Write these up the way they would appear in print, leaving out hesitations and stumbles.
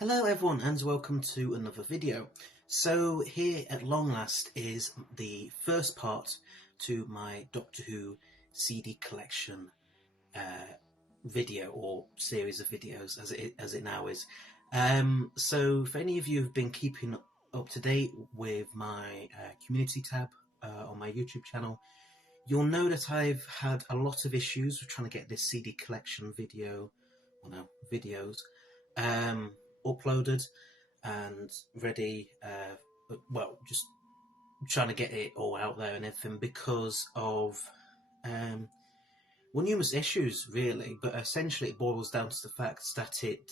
Hello everyone and welcome to another video. So here at long last is the first part to my Doctor Who CD collection video or series of videos as it now is. So for any of you who've been keeping up to date with my community tab on my YouTube channel, you'll know that I've had a lot of issues with trying to get this CD collection videos uploaded and ready, just trying to get it all out there and everything because of numerous issues really, but essentially it boils down to the fact that it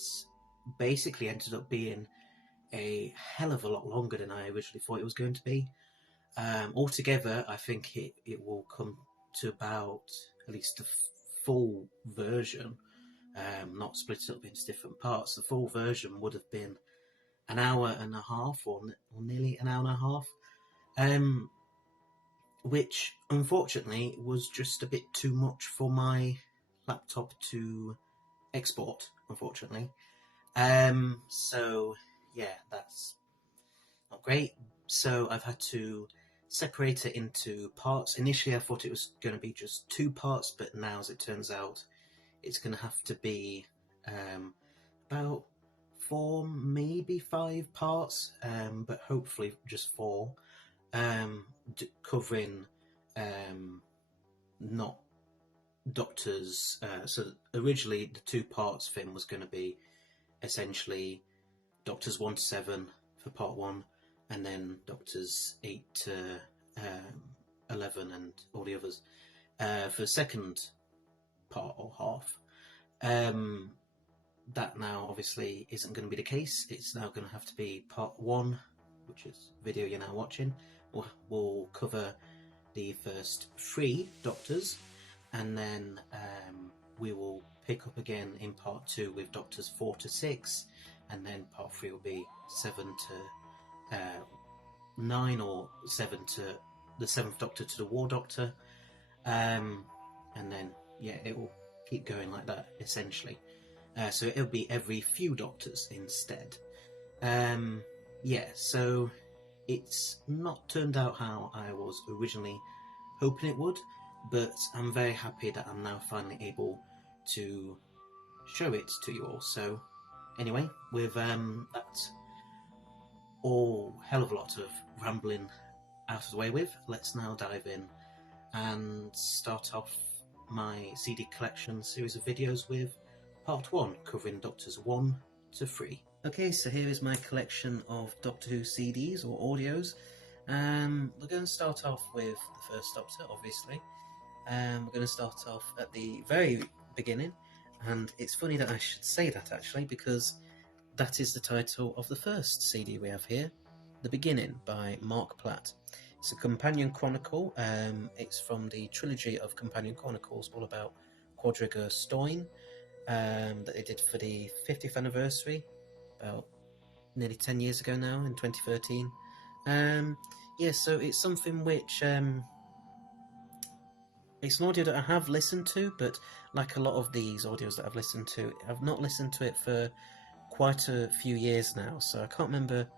basically ended up being a hell of a lot longer than I originally thought it was going to be. Altogether, I think it will come to about at least the full version, not split it up into different parts. The full version would have been an hour and a half, or nearly an hour and a half, which unfortunately was just a bit too much for my laptop to export, unfortunately. So yeah, that's not great. So I've had to separate it into parts. Initially I thought it was going to be just 2 parts, but now as it turns out it's going to have to be about 4, maybe 5 parts, but hopefully just 4, covering not Doctors. So originally the 2 parts thing was going to be essentially Doctors 1 to 7 for part 1, and then Doctors 8 to 11 and all the others for the second part or half. That now obviously isn't going to be the case. It's now going to have to be part 1, which is the video you're now watching. We'll cover the first 3 Doctors, and then we will pick up again in part 2 with Doctors 4 to 6, and then part 3 will be 7 to 9, or 7 to the 7th Doctor to the War Doctor, and then yeah, it will keep going like that essentially. So it'll be every few Doctors instead. Yeah, so it's not turned out how I was originally hoping it would, but I'm very happy that I'm now finally able to show it to you all. So anyway, with that all hell of a lot of rambling out of the way with, let's now dive in and start off my CD collection series of videos with part 1, covering Doctors 1 to 3. Okay, so here is my collection of Doctor Who CDs or audios. We're going to start off with the first Doctor, obviously. We're going to start off at the very beginning, and it's funny that I should say that actually, because that is the title of the first CD we have here, The Beginning by Mark Platt. It's a companion chronicle. It's from the trilogy of companion chronicles all about Quadriga Stoin, that they did for the 50th anniversary, about nearly 10 years ago now, in 2013. Yeah, so it's something which, it's an audio that I have listened to, but like a lot of these audios that I've listened to, I've not listened to it for quite a few years now, so I can't remember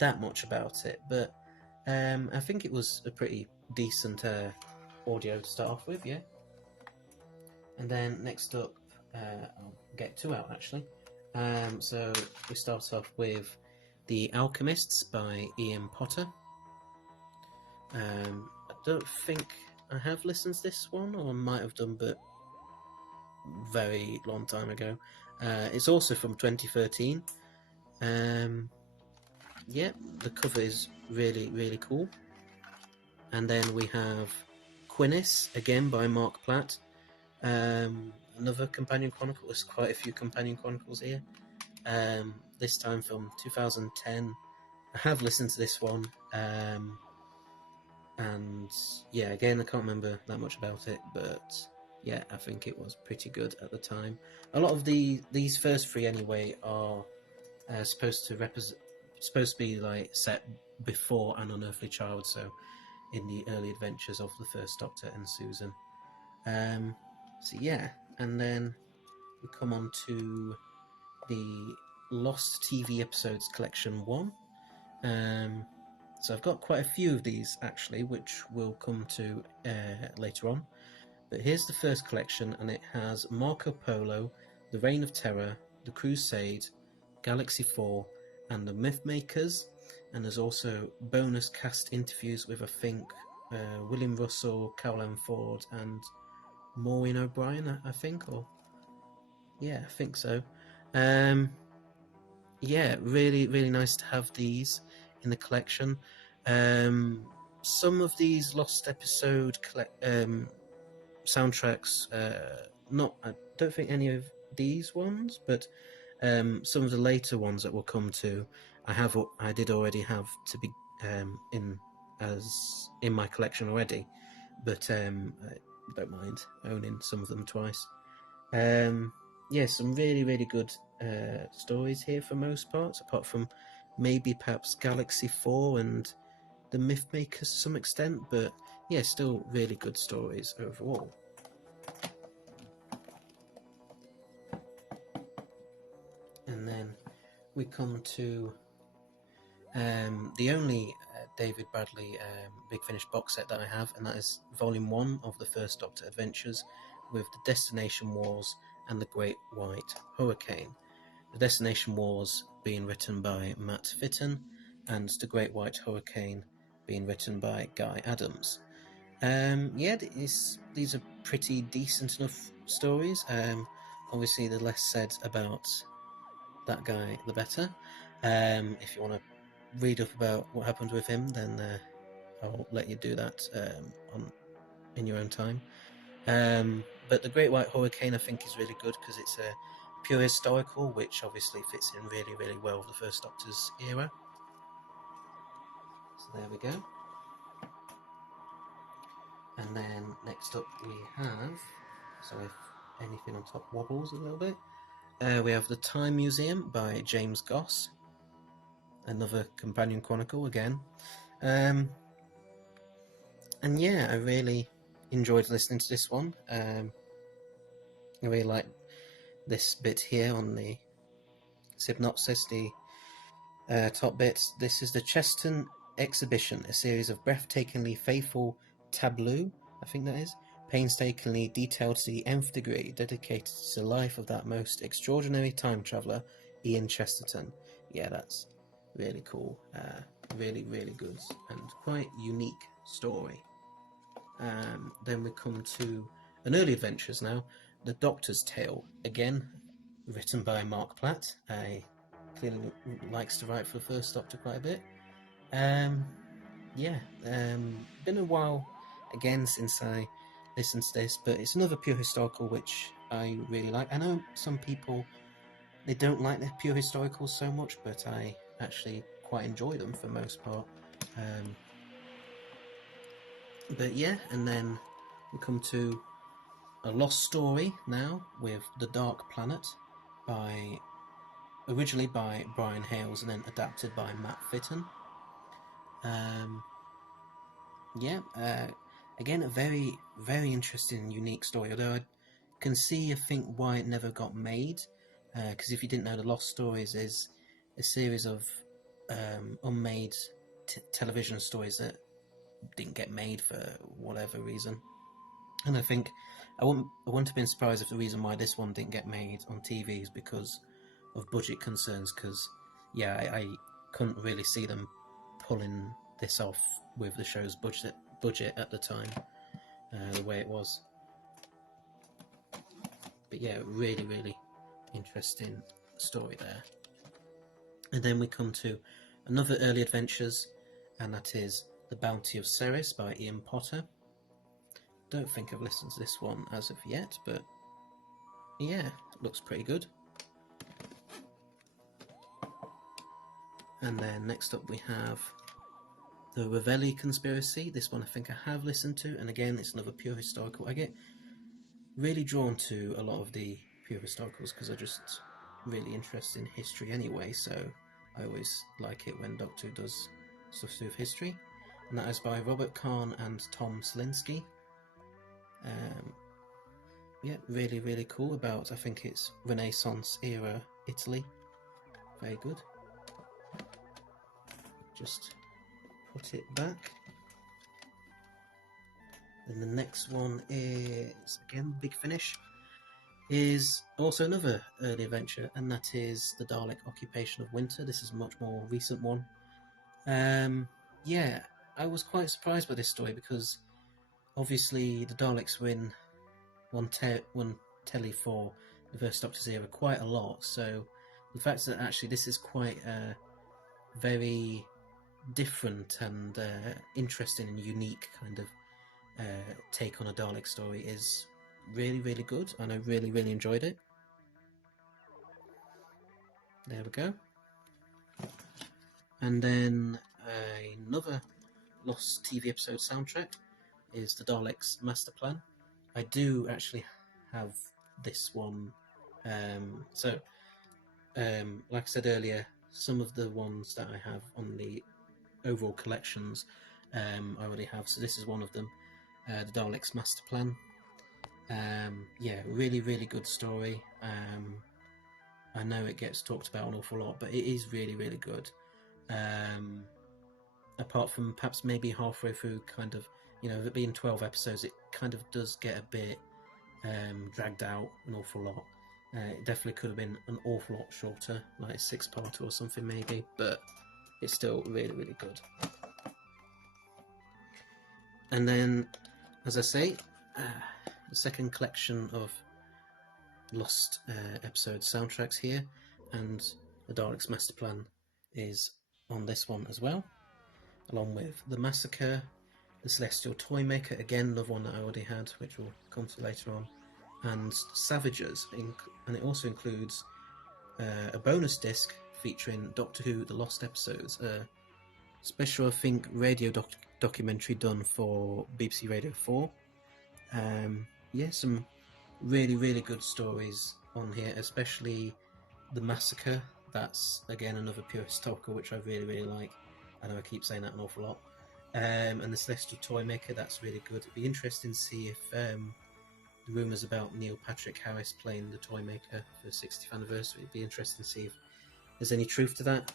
that much about it, but I think it was a pretty decent audio to start off with, yeah. And then next up, I'll get 2 out actually. So we start off with The Alchemists by Ian Potter. I don't think I have listened to this one, or I might have done, but very long time ago. It's also from 2013. Yeah, the cover is really, really cool. And then we have Quinnis, again by Mark Platt. Another companion chronicle. There's quite a few companion chronicles here. This time from 2010. I have listened to this one. And yeah, again, I can't remember that much about it, but yeah, I think it was pretty good at the time. A lot of these first 3 anyway are supposed to be like set before An Unearthly Child, so in the early adventures of the first Doctor and Susan. So yeah, and then we come on to the Lost TV Episodes Collection 1. So I've got quite a few of these actually, which we'll come to later on. But here's the first collection, and it has Marco Polo, The Reign of Terror, The Crusade, Galaxy 4, and The Mythmakers. And there's also bonus cast interviews with, I think, William Russell, Caroline Ford, and Maureen O'Brien, I think, or yeah, I think so. Yeah, really, really nice to have these in the collection. Some of these Lost Episode soundtracks, I don't think any of these ones, but some of the later ones that we'll come to, I did already have to be in my collection already, but I don't mind owning some of them twice. Yeah, some really, really good stories here for most parts, apart from maybe perhaps Galaxy 4 and the Mythmakers to some extent, but yeah, still really good stories overall. And then we come to the only David Bradley Big Finish box set that I have, and that is Volume 1 of the First Doctor Adventures, with the Destination Wars and the Great White Hurricane. The Destination Wars being written by Matt Fittin, and the Great White Hurricane being written by Guy Adams. Yeah, these are pretty decent enough stories. Obviously, the less said about that guy, the better. If you want to read up about what happened with him, then I'll let you do that in your own time. But the Great White Hurricane, I think, is really good because it's a pure historical, which obviously fits in really, really well with the First Doctor's era. So there we go. And then next up we have, so if anything on top wobbles a little bit, we have The Time Museum by James Goss, another companion chronicle again. And yeah, I really enjoyed listening to this one. I really like this bit here on the synopsis, the top bit. This is the Cheston Exhibition, a series of breathtakingly faithful tableaux, I think that is, painstakingly detailed to the nth degree, dedicated to the life of that most extraordinary time traveller, Ian Chesterton. Yeah, that's really cool. Really, really good and quite unique story. Then we come to an early adventures now, The Doctor's Tale, again written by Mark Platt. Clearly likes to write for the First Doctor quite a bit. Yeah, been a while again since I listened to this, but it's another pure historical which I really like. I know some people, they don't like the pure historicals so much, but I actually quite enjoy them for the most part. But yeah, and then we come to a lost story now with The Dark Planet, originally by Brian Hales and then adapted by Matt Fitton. Again, a very, very interesting and unique story, although I can see, I think, why it never got made, because if you didn't know, The Lost Stories is a series of unmade television stories that didn't get made for whatever reason. And I think I wouldn't have been surprised if the reason why this one didn't get made on TV is because of budget concerns, because yeah, I couldn't really see them pulling this off with the show's budget at the time, the way it was. But yeah, really, really interesting story there. And then we come to another early adventures, and that is The Bounty of Ceres by Ian Potter. Don't think I've listened to this one as of yet, but yeah, it looks pretty good. And then next up we have The Ravelli Conspiracy. This one I think I have listened to, and again, it's another pure historical. I get really drawn to a lot of the pure historicals because I'm just really interested in history anyway, so I always like it when Doctor Who does stuff to do with history. And that is by Robert Kahn and Tom Selinsky. Yeah, really, really cool, about, I think it's Renaissance era Italy. very good. Just put it back. Then the next one is, again, Big Finish, is also another early adventure, and that is the Dalek Occupation of Winter. This is a much more recent one. Yeah, I was quite surprised by this story because obviously the Daleks win one telly for the First Doctor's era quite a lot, so the fact that actually this is quite a very different and interesting and unique kind of take on a Dalek story is really, really good, and I really, really enjoyed it. There we go. And then another Lost TV episode soundtrack is the Daleks Master Plan. I do actually have this one. Like I said earlier, some of the ones that I have on the overall collections I already have, so this is one of them, the Daleks Master Plan. Yeah, really, really good story. I know it gets talked about an awful lot, but it is really, really good. Apart from perhaps maybe halfway through, kind of, you know, it being 12 episodes, it kind of does get a bit dragged out an awful lot. It definitely could have been an awful lot shorter, like a 6-parter or something maybe, but it's still really, really good. And then, as I say, the second collection of Lost episode soundtracks here, and the Daleks Master Plan is on this one as well, along with The Massacre, The Celestial Toymaker, again another one that I already had, which we'll come to later on, and Savages, and it also includes a bonus disc featuring Doctor Who The Lost Episodes, a special, I think, radio documentary done for BBC Radio 4. Yeah, some really, really good stories on here, especially The Massacre. That's, again, another pure historical, which I really, really like. I know I keep saying that an awful lot. And The Celestial Toymaker, that's really good. It'd be interesting to see if the rumours about Neil Patrick Harris playing the Toymaker for the 60th anniversary, it'd be interesting to see if there's any truth to that.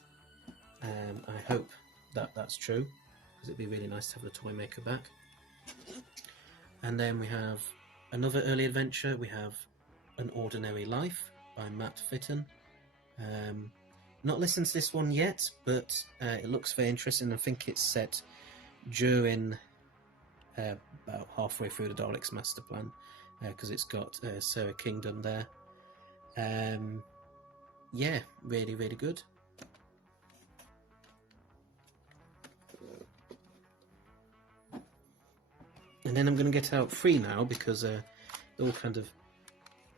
I hope that that's true, because it'd be really nice to have the Toymaker back. And then we have another early adventure. We have An Ordinary Life by Matt Fittin. Not listened to this one yet, but it looks very interesting. I think it's set during about halfway through the Daleks Master Plan, because it's got Sarah Kingdom there. Yeah, really, really good. And then I'm going to get out 3 now, because they're all kind of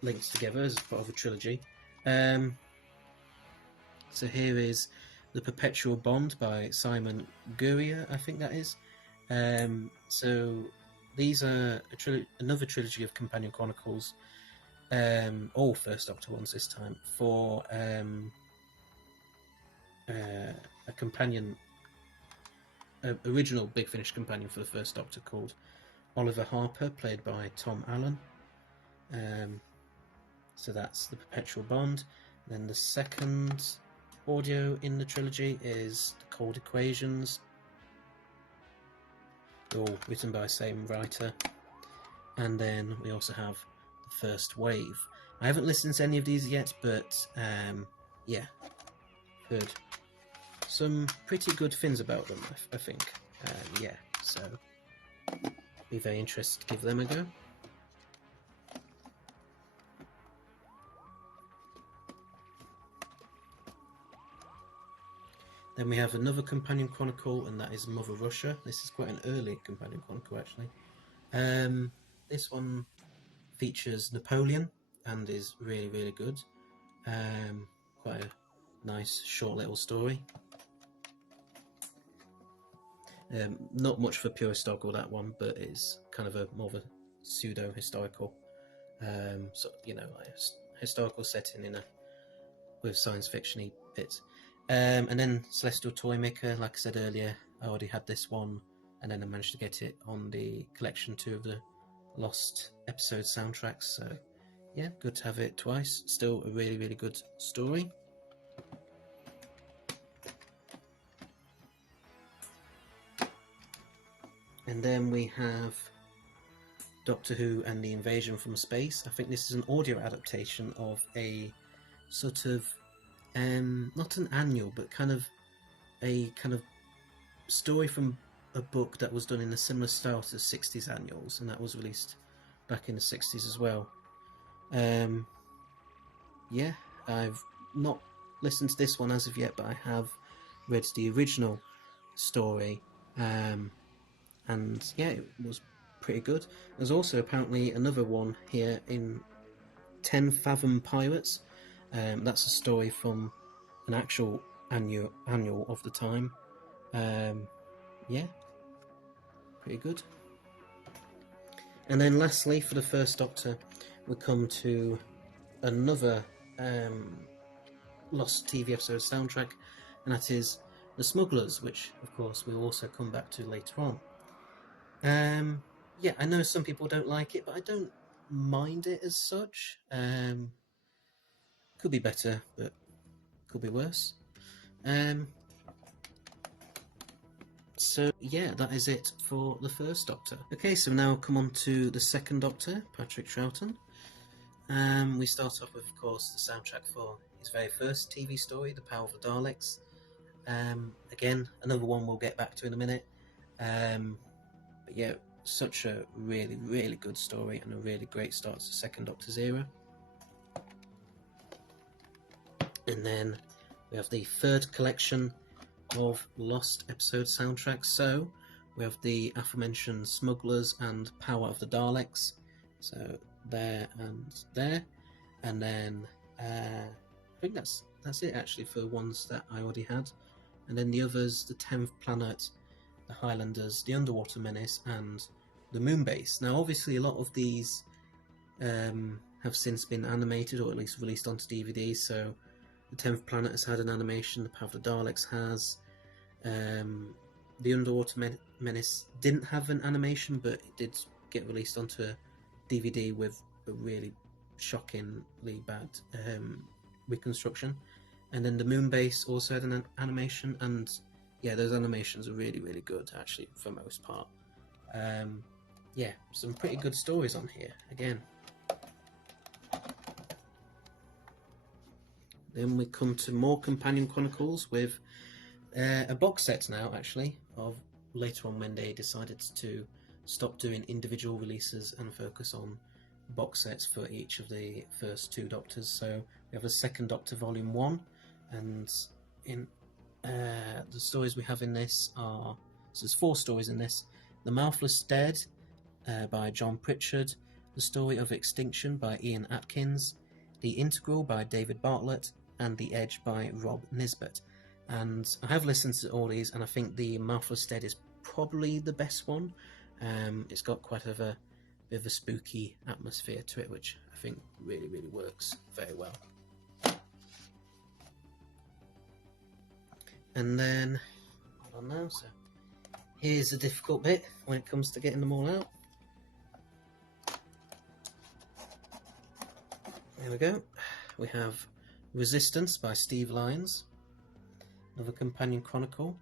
linked together as part of a trilogy. So here is The Perpetual Bond by Simon Guria, I think that is. So these are another trilogy of companion chronicles, all First Doctor ones this time, for a companion, original Big Finish companion for the First Doctor called Oliver Harper, played by Tom Allen. So that's The Perpetual Bond. Then the second audio in the trilogy is The Cold Equations, all written by the same writer. And then we also have The First Wave. I haven't listened to any of these yet, but yeah, heard some pretty good things about them, I think. Yeah, so be very interested to give them a go. Then we have another companion chronicle, and that is Mother Russia. This is quite an early companion chronicle, actually. This one features Napoleon and is really, really good. Quite a nice, short little story. Not much for pure historical, that one, but it's kind of more of a pseudo-historical, so, you know, like a historical setting with science fiction-y bits. And then Celestial Toymaker, like I said earlier, I already had this one, and then I managed to get it on the collection 2 of the Lost episode soundtracks, so yeah, good to have it twice. Still a really, really good story. And then we have Doctor Who and the Invasion from Space. I think this is an audio adaptation of a sort of, not an annual, but kind of a story from a book that was done in a similar style to the 60s annuals, and that was released back in the 60s as well. Yeah, I've not listened to this one as of yet, but I have read the original story, and yeah, it was pretty good. There's also apparently another one here in 10 Fathom Pirates. That's a story from an actual annual of the time. Yeah, pretty good. And then lastly, for the First Doctor, we come to another Lost TV episode soundtrack, and that is The Smugglers, which of course we'll also come back to later on. Yeah, I know some people don't like it, but I don't mind it as such. Could be better, but could be worse. So yeah, that is it for the First Doctor. Okay, so now come on to the Second Doctor, Patrick Troughton. We start off with, of course, the soundtrack for his very first TV story, The Power of the Daleks. Again, another one we'll get back to in a minute. But yeah, such a really, really good story and a really great start to the Second Doctor's era. And then we have the third collection of Lost episode soundtracks. So we have the aforementioned Smugglers and Power of the Daleks. So there and there. And then I think that's it actually for ones that I already had. And then the others, the 10th Planet, the Highlanders, the Underwater Menace, and the Moonbase. Now obviously a lot of these have since been animated, or at least released onto DVD, so the 10th Planet has had an animation, the Power of the Daleks has. The Underwater Menace didn't have an animation, but it did get released onto a DVD with a really shockingly bad reconstruction. And then the Moonbase also had an animation, and yeah, those animations are really, really good, actually, for the most part. Yeah, some pretty good stories on here, again. Then we come to more Companion Chronicles with a box set now, actually, of later on when they decided to stop doing individual releases and focus on box sets for each of the first two Doctors. So we have a Second Doctor Volume 1, and in the stories we have in this are, so there's 4 stories in this: The Mouthless Dead by John Pritchard, The Story of Extinction by Ian Atkins, The Integral by David Bartlett, and The Edge by Rob Nisbet. And I have listened to all these, and I think The Mouthless Dead is probably the best one. It's got quite a bit of a spooky atmosphere to it, which I think really, really works very well. And then, hold on now, so here's the difficult bit when it comes to getting them all out. There we go. We have Resistance by Steve Lyons, another Companion Chronicle,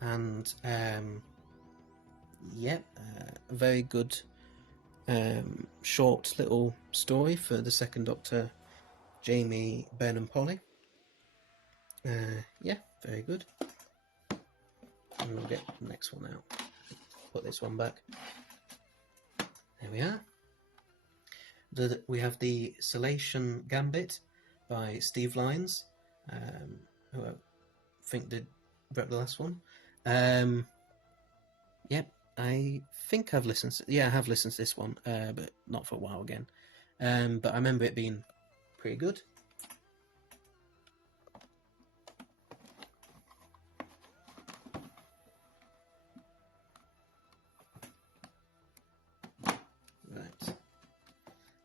and a very good short little story for the Second Doctor, Jamie, Ben and Polly. Yeah, very good. And we'll get the next one out. Put this one back. There we are. We have the Salation Gambit by Steve Lyons, who I think wrote the last one. Yep, I think I've listened to, I have listened to this one, but not for a while again. But I remember it being pretty good. Right.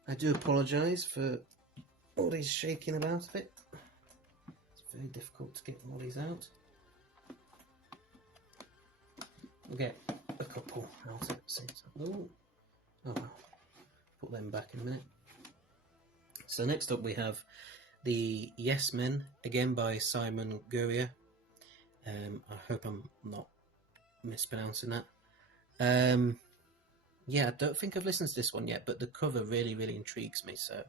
I do apologise for all these shaking about a bit. It's very difficult to get all these out. We'll get a couple out at the same time. Oh well. Put them back in a minute. So next up we have the Yes Men, again by Simon Guria. I hope I'm not mispronouncing that. Yeah, I don't think I've listened to this one yet, but the cover really, really intrigues me, so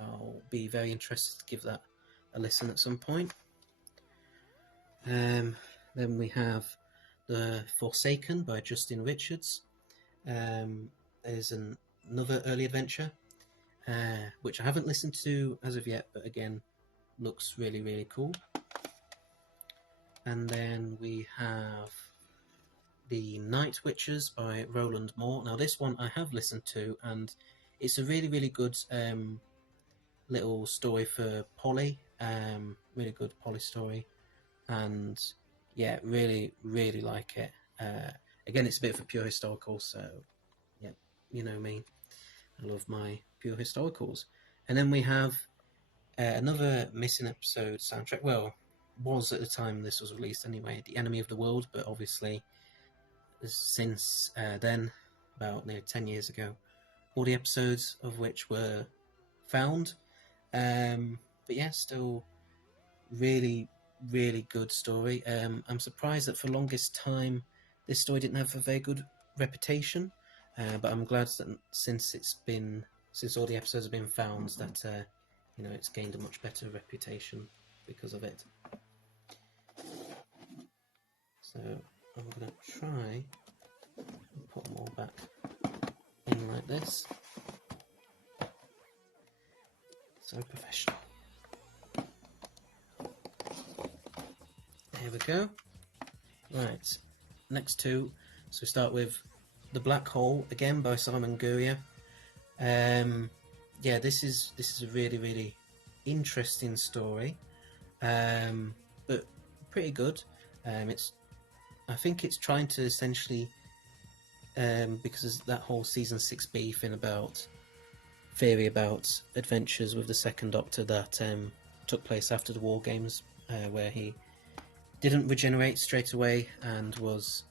I'll be very interested to give that a listen at some point. Then we have The Forsaken by Justin Richards. There's another early adventure, which I haven't listened to as of yet, but again, looks really, really cool. And then we have The Night Witches by Roland Moore. Now this one I have listened to, and it's a really, really good little story for Polly. Really good Polly story, and yeah, really, really like it. Again, it's a bit of a pure historical, so yeah, you know me, I love my pure historicals. And then we have another missing episode soundtrack. Well, was at the time this was released anyway, The Enemy of the World, but obviously since then, about nearly 10 years ago, all the episodes of which were found. But yeah, still really, really good story. I'm surprised that for the longest time this story didn't have a very good reputation, but I'm glad that since all the episodes have been found, that it's gained a much better reputation because of it. So I'm going to try and put them all back in like this. So professional. There we go. Right, next two. So we start with The Black Hole, again by Simon Guria. Yeah, this is a really, really interesting story, but pretty good. I think it's trying to essentially, because of that whole season 6B thing about theory about adventures with the Second Doctor that took place after the War Games, where he didn't regenerate straight away and was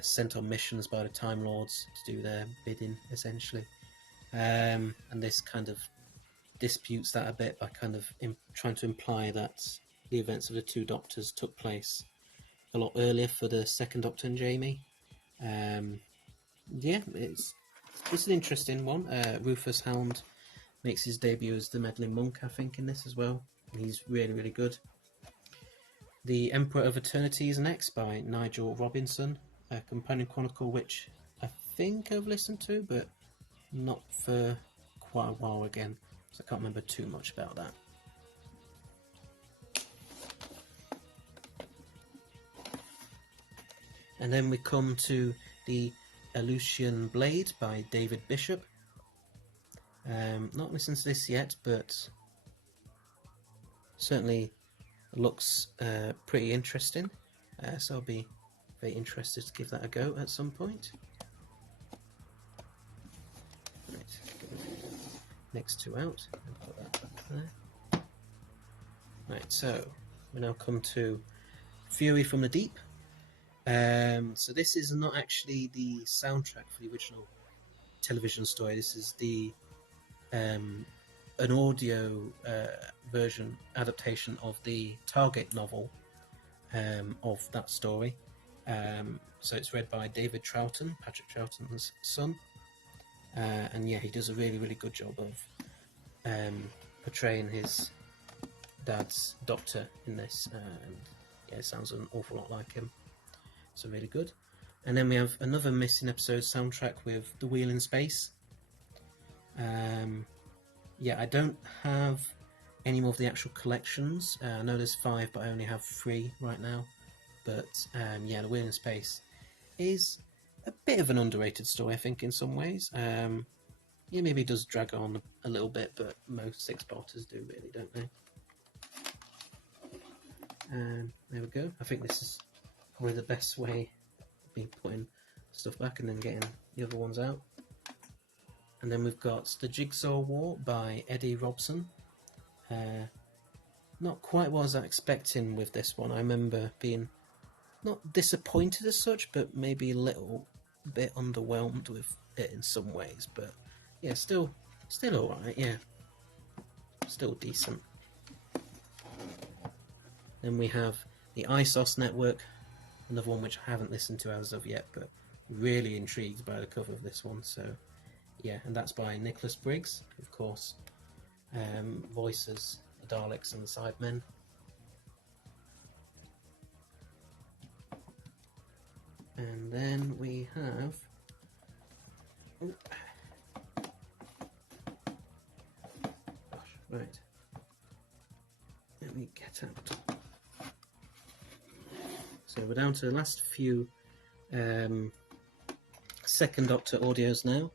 sent on missions by the Time Lords to do their bidding, essentially. And this kind of disputes that a bit by kind of trying to imply that the events of the two Doctors took place a lot earlier for the Second Doctor and Jamie. Yeah, it's an interesting one. Rufus Hound makes his debut as the meddling monk, I think, in this as well. He's really, really good. The Emperor of Eternity is next by Nigel Robinson, a companion chronicle which I think I've listened to, but not for quite a while again, so I can't remember too much about that. And then we come to the Aleutian Blade by David Bishop. Not listened to this yet, but certainly looks pretty interesting, so I'll be very interested to give that a go at some point. Right, next two out, and put that back there. Right, so we now come to Fury from the Deep. So this is not actually the soundtrack for the original television story. This is the an audio version adaptation of the Target novel of that story. So it's read by David Troughton, Patrick Troughton's son, and yeah, he does a really, really good job of portraying his dad's doctor in this, and yeah, it sounds an awful lot like him. So really good. And then we have another missing episode soundtrack with The Wheel in Space. Yeah, I don't have any more of the actual collections. I know there's 5, but I only have 3 right now. But yeah, The Wheel in Space is a bit of an underrated story, I think, in some ways. Yeah, maybe it does drag on a little bit, but most 6-parters do, really, don't they? There we go. I think this is probably the best way of me putting stuff back and then getting the other ones out. And then we've got The Jigsaw War by Eddie Robson. Not quite what I was expecting with this one. I remember being not disappointed as such, but maybe a little bit underwhelmed with it in some ways. But yeah, still alright, yeah. Still decent. Then we have the ISOS Network, another one which I haven't listened to as of yet, but really intrigued by the cover of this one. So yeah, and that's by Nicholas Briggs, of course, voices the Daleks and the Cybermen. And then we have right. Let me get out. So we're down to the last few Second Doctor audios now.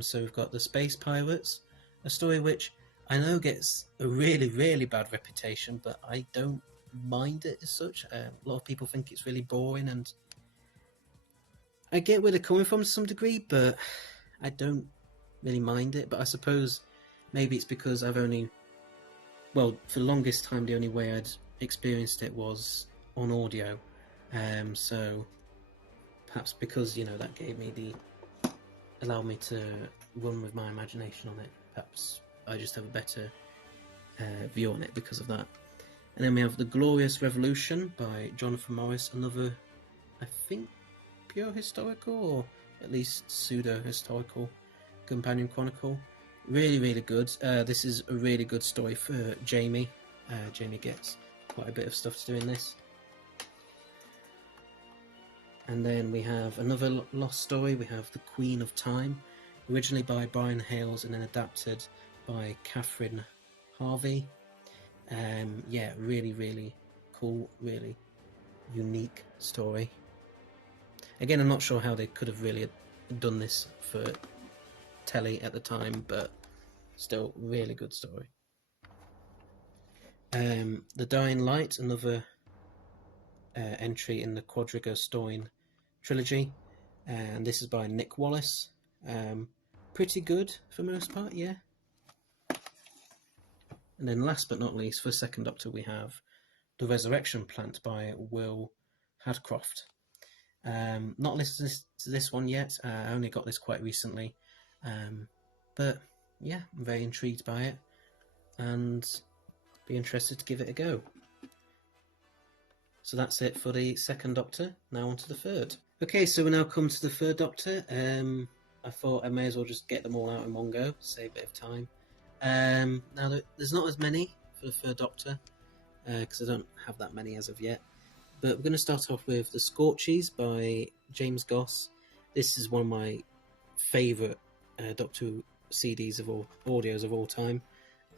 So we've got the Space Pirates, a story which I know gets a really, really bad reputation, but I don't mind it as such. A lot of people think it's really boring, and I get where they're coming from to some degree, but I don't really mind it. But I suppose maybe it's because I've only, well, for the longest time, the only way I'd experienced it was on audio. So perhaps because, you know, that gave me allowed me to run with my imagination on it. Perhaps I just have a better view on it because of that. And then we have The Glorious Revolution by Jonathan Morris, another, I think, pure historical, or at least pseudo-historical companion chronicle. Really, really good. This is a really good story for Jamie. Jamie gets quite a bit of stuff to do in this. And then we have another lost story. We have The Queen of Time, originally by Brian Hales and then adapted by Catherine Harvey. Yeah, really, really cool, really unique story. Again, I'm not sure how they could have really done this for telly at the time, but still, really good story. The Dying Light, another entry in the Quadriga Stoin trilogy, and this is by Nick Wallace. Pretty good for the most part, yeah. And then last but not least, for Second Doctor, we have The Resurrection Plant by Will Hadcroft. Not listened to this one yet. I only got this quite recently, but yeah, I'm very intrigued by it and be interested to give it a go. So that's it for the Second Doctor. Now on to the third. Okay, so we now come to the Third Doctor. I thought I may as well just get them all out in one go to save a bit of time. Now there's not as many for the Third Doctor because I don't have that many as of yet. But we're going to start off with The Scorchies by James Goss. This is one of my favourite Doctor Who CDs of all audios of all time.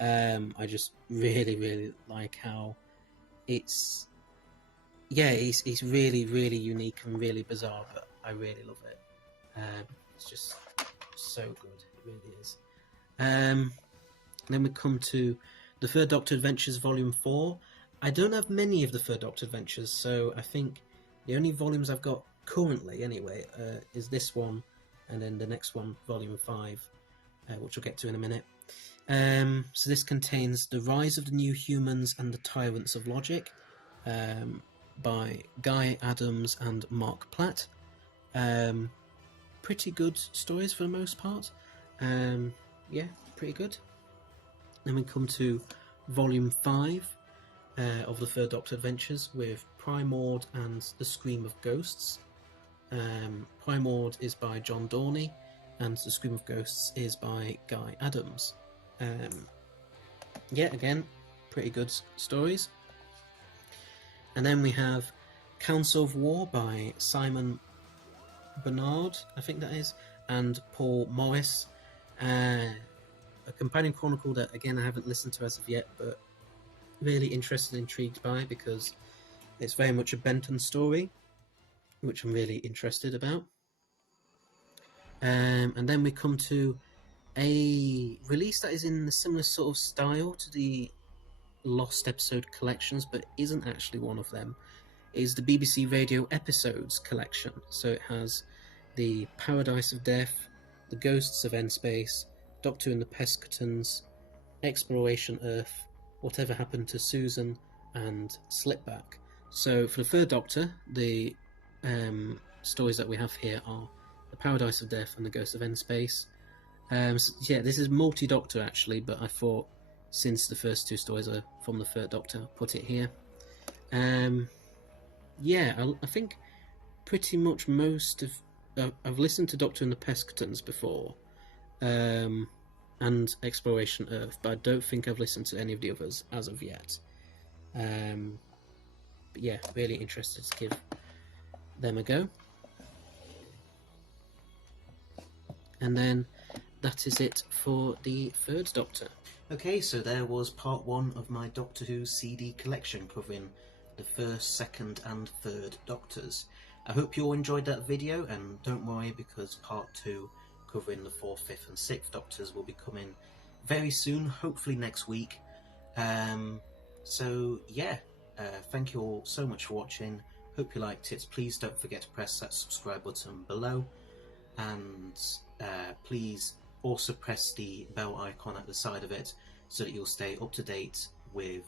I just really, really like how it's really, really unique and really bizarre, but I really love it. It's just so good, it really is. Then we come to The Third Doctor Adventures Volume 4. I don't have many of the Third Doctor Adventures, so I think the only volumes I've got currently, anyway, is this one, and then the next one, Volume 5, which we'll get to in a minute. So this contains The Rise of the New Humans and the Tyrants of Logic, by Guy Adams and Mark Platt. Pretty good stories for the most part. Yeah, pretty good. Then we come to Volume 5 of the Third Doctor Adventures with Primord and the Scream of Ghosts. Primord is by John Dorney and the Scream of Ghosts is by Guy Adams. Yeah, again, pretty good stories. And then we have Council of War by Simon Bernard, I think that is, and Paul Morris. A companion chronicle that, again, I haven't listened to as of yet, but really interested and intrigued by because it's very much a Benton story, which I'm really interested about. And then we come to a release that is in a similar sort of style to the Lost Episode collections, but isn't actually one of them. It is the BBC Radio Episodes collection. So it has the Paradise of Death, the Ghosts of N-Space, Doctor and the Pescatons, Exploration Earth, Whatever Happened to Susan, and Slipback. So for the Third Doctor, the stories that we have here are the Paradise of Death and the Ghosts of N-Space. So yeah, this is multi-Doctor actually, but I thought since the first two stories are from the Third Doctor, I'll put it here. Yeah, I think pretty much most of... I've listened to Doctor and the Pescatons before, and Exploration Earth, but I don't think I've listened to any of the others as of yet. But yeah, really interested to give them a go. And then that is it for the third Doctor. Okay, so there was part 1 of my Doctor Who CD collection covering the first, second and third Doctors. I hope you all enjoyed that video, and don't worry because part 2 covering the 4th, 5th and 6th Doctors will be coming very soon, hopefully next week. So yeah, thank you all so much for watching, hope you liked it. Please don't forget to press that subscribe button below, and please also press the bell icon at the side of it so that you'll stay up to date with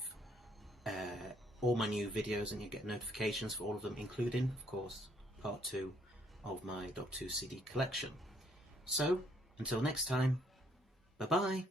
all my new videos and you get notifications for all of them, including, of course, part 2 of my Doctor Who CD collection. So, until next time, bye bye!